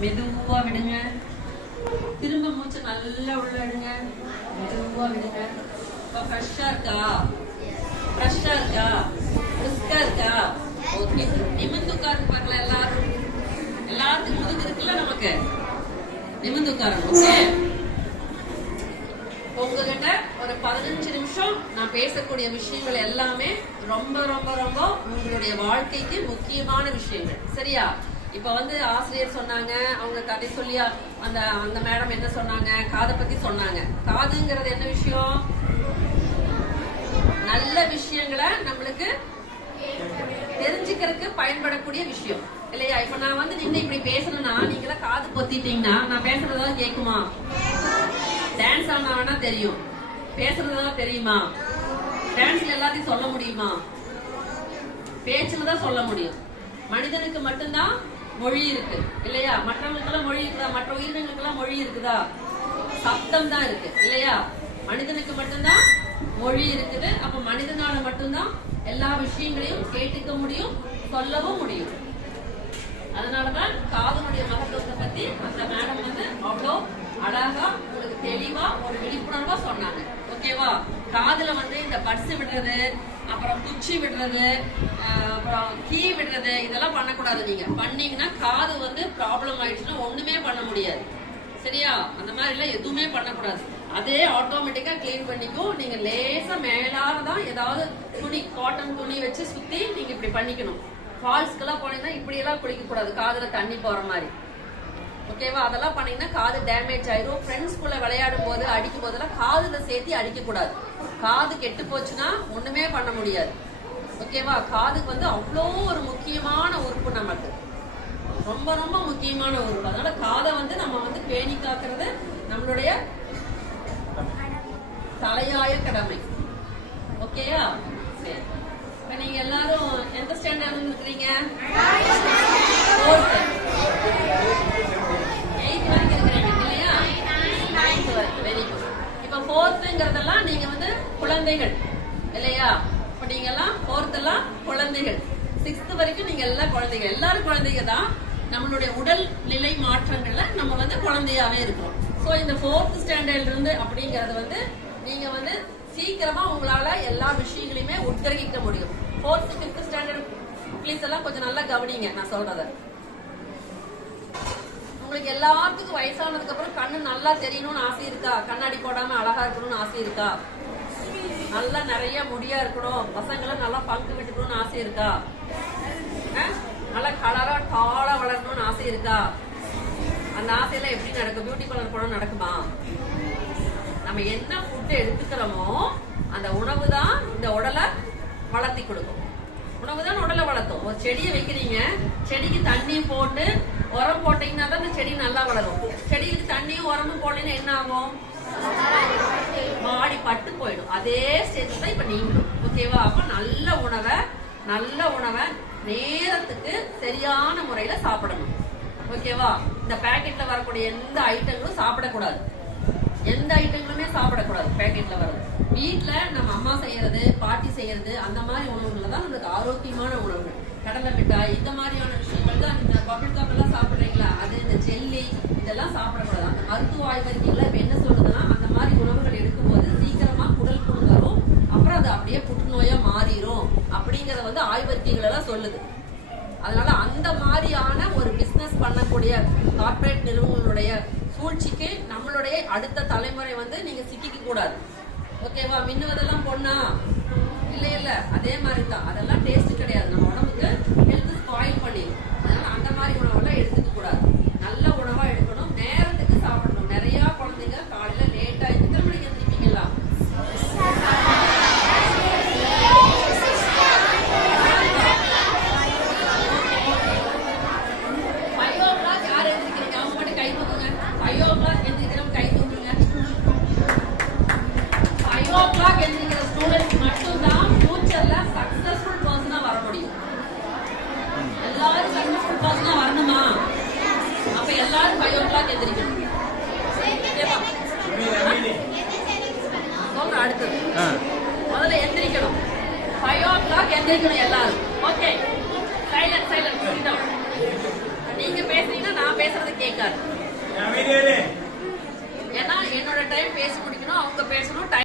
மெதுவா விடுங்க. திரும்ப மூச்சு நல்லா உள்ள விடுங்க. மெதுவா விடுங்க. இப்போ ஃப்ரெஷ்ஷா இருக்கா? ஃப்ரெஷ்ஷா இருக்கா? பிரிஸ்கா இருக்கா? ஓகே நிமிந்து உட்கார்ந்து பார்க்கலாம் எல்லாரும். எல்லாத்துக்கும் முதுகு இருக்குல்ல நமக்கு? நிமிந்து உட்காரணும் ஓகே உங்ககிட்ட ஒரு பதினஞ்சு நிமிஷம் நான் பேசக்கூடிய விஷயங்கள் எல்லாமே ரொம்ப ரொம்ப ரொம்ப உங்களுடைய வாழ்க்கைக்கு முக்கியமான விஷயங்கள். சரியா? இப்ப வந்து ஆசிரியர் சொன்னாங்க அவங்க கதை சொல்லி அந்த அந்த மேடம் என்ன சொன்னாங்க காதை பத்தி சொன்னாங்க. காதுங்கிறது என்ன விஷயம்? நல்ல விஷயங்களை நம்மளுக்கு தெரிஞ்சுக்கிறதுக்கு பயன்படக்கூடிய விஷயம். இல்லையா? இப்ப நான் வந்து நின்று இப்படி பேசணும்னா நீங்களா காது பொத்திட்டீங்கன்னா நான் பேசுறதா கேக்குமா டான்ஸ் ஆனா வேணா தெரியும். பேசுறதா தெரியுமா? டான்ஸ்ல எல்லாத்தையும் சொல்ல முடியுமா? பேச்சுல தான் சொல்ல முடியும். மனிதனுக்கு மட்டும்தான் மொழி இருக்கு. இல்லையா? மற்றவங்களுக்கெல்லாம் மொழி இருக்குதா? மற்ற உயிரினங்களுக்கெல்லாம் மொழி இருக்குதா? சப்தம் தான் இருக்கு. இல்லையா? மனிதனுக்கு மட்டும்தான் மொழி இருக்குது. அப்ப மனிதனால மட்டும்தான் எல்லா விஷயங்களையும் கேட்டுக்க முடியும் சொல்லவும் முடியும். அதனாலதான் காதனுடைய மகத்துவத்தை பத்தி அந்த மேடம் வந்து அவ்வளோ அழகா உங்களுக்கு தெளிவா ஒரு விழிப்புணர்வா சொன்னாங்க. ஓகேவா காதுல வந்து இந்த பர்ஸ் விடுறது அப்புறம் குச்சி விடுறது அப்புறம் கீ இதெல்லாம் பண்ணக்கூடாது நீங்க. பண்ணீங்கன்னா காது வந்து ப்ராப்ளம் ஆயிடுச்சுன்னா ஒண்ணுமே பண்ண முடியாது. சரியா? அந்த மாதிரி எல்லாம் எதுவுமே பண்ணக்கூடாது. அதே ஆட்டோமேட்டிக்கா க்ளீன் பண்ணிக்கும் நீங்க லேசா மேலால தான் ஏதாவது துணி காட்டன் துணி வச்சு சுத்தி நீங்க இப்படி பண்ணிக்கணும். ஃபால்ஸ்க்கெல்லாம் போனீங்கன்னா இப்படி எல்லாம் குளிக்க கூடாது காதுல தண்ணி போற மாதிரி. ஓகேவா அதெல்லாம் பண்ணீங்கன்னா காது டேமேஜ் ஆயிரும். ஃப்ரெண்ட்ஸ்குள்ள விளையாடும் போது அடிக்கும் போதெல்லாம் காதுல சேர்த்து அடிக்க கூடாது காது கெட்டு போச்சுன்னா ஒண்ணுமே பண்ண முடியாது. ஓகேவா? காதுக்கு வந்து அவ்வளோ ஒரு முக்கியமான உறுப்பு நமக்கு. ரொம்ப ரொம்ப முக்கியமான உறுப்பு. அதனால காதை வந்து நம்ம வந்து பேணி காக்கிறது நம்மளுடைய தலையாய கடமை. ஓகேயா? சரி. இப்ப நீங்க எல்லாரும் எந்த ஸ்டாண்டர்ட் இருக்கிறீங்க எயித் வரைக்கும் இருக்கிறீங்க இல்லையா? வெரி குட் இப்ப ஃபோர்த்துங்கிறதெல்லாம் நீங்க வந்து குழந்தைகள் இல்லையா? இப்ப நீங்க எல்லாம் ஃபோர்த் எல்லாம் குழந்தைகள். சிக்ஸ்த் வரைக்கும் நீங்க எல்லாம் குழந்தைகள். எல்லாரும் குழந்தைங்க தான். நம்மளுடைய உடல் நிலை மாற்றங்கள்ல நம்ம வந்து குழந்தையாவே இருக்கிறோம். ஸோ இந்த ஃபோர்த் ஸ்டாண்டர்ட்ல இருந்து அப்படிங்கறது வந்து நீங்க வந்து சீக்கிரமா உங்களால எல்லா விஷயங்களையுமே உட்கிரகிக்க முடியும். ஃபோர்த் ஃபிஃப்த் ஸ்டாண்டர்ட் ப்ளீஸ் எல்லாம் கொஞ்சம் நல்லா கவனிங்க நான் சொல்றத. உங்களுக்கு எல்லாத்துக்கும் வயசானதுக்கு அப்புறம் கண்ணு நல்லா தெரியணும்னு ஆசை இருக்கா? கண்ணாடி போடாம அழகா இருக்கணும்னு ஆசை இருக்கா? நல்லா நிறைய முடியா இருக்கணும். பசங்களை நல்லா பங்கு விட்டுக்கணும்னு ஆசை இருக்கா? நல்லா கலரா டாலா வளரணும்னு ஆசை இருக்கா? அந்த ஆசையெல்லாம் எப்படி நடக்கும்? பியூட்டி பார்லர் போனா நடக்குமா? நம்ம என்ன ஃபுட் எடுத்துக்கிறோமோ அந்த உணவு தான் இந்த உடலை வளர்த்தி கொடுக்கும். உணவு தான் உடலை வளர்த்தும். ஒரு செடியை வைக்கிறீங்க செடிக்கு தண்ணியும் போட்டு உரம் போட்டீங்கன்னா தான் அந்த செடி நல்லா வளரும். செடிக்கு தண்ணியும் உரமும் போடலைன்னா என்ன ஆகும்? பாடி பட்டு போயிடும். அதே ஸ்டேஜ் தான் இப்போ நீங்களும் ஓகேவா அப்போ நல்ல உணவை நல்ல உணவை நேரத்துக்கு சரியான முறையில் சாப்பிடணும். ஓகேவா இந்த பேக்கெட்டில் வரக்கூடிய எந்த ஐட்டங்களும் சாப்பிடக்கூடாது. எந்த ஐட்டங்களுமே சாப்பிடக்கூடாது பேக்கெட்டில் வர்றது. வீட்டில் நம்ம அம்மா செய்யறது பாட்டி செய்கிறது அந்த மாதிரி உணவுகளில் தான் நமக்கு ஆரோக்கியமான உணவுகள். கடலை மிட்டாய் இந்த மாதிரியான விஷயங்கள் தான் இந்த பபிள் காப் சாப்பிட்றீங்களா? அது இந்த ஜெல்லி இதெல்லாம் சாப்பிடக்கூடாது. அந்த மருத்துவ ஆய்வறிக்கைகள் இப்ப என்ன சொல்லுதுன்னா அந்த மாதிரி உணவுகள் எடுக்கும்போது சீக்கிரமா குடல் புண் வரும் அப்புறம் அது அப்படியே புற்றுநோயா மாறிடும் அப்படிங்கறத வந்து ஆய்வறிக்கைகள் எல்லாம் சொல்லுது. அதனால அந்த மாதிரியான ஒரு பிசினஸ் பண்ணக்கூடிய கார்ப்பரேட் நிறுவனங்களுடைய சூழ்ச்சிக்கு நம்மளுடைய அடுத்த தலைமுறை வந்து நீங்க சிக்கிக்க கூடாது. ஓகேவா மின்னுவதெல்லாம் பொண்ணா? இல்ல இல்ல. அதே மாதிரி தான் அதெல்லாம் டேஸ்ட் கிடையாது. நம்ம எந்திரிக்கணும் எல்லாரும். ஓகே சைலண்ட் சைலண்ட் நீங்க பேசுனீங்கன்னா நான் பேசுறது கேட்காது. ஏன்னா என்னோட டைம் பேசி முடிக்கணும் அவங்க பேசணும் time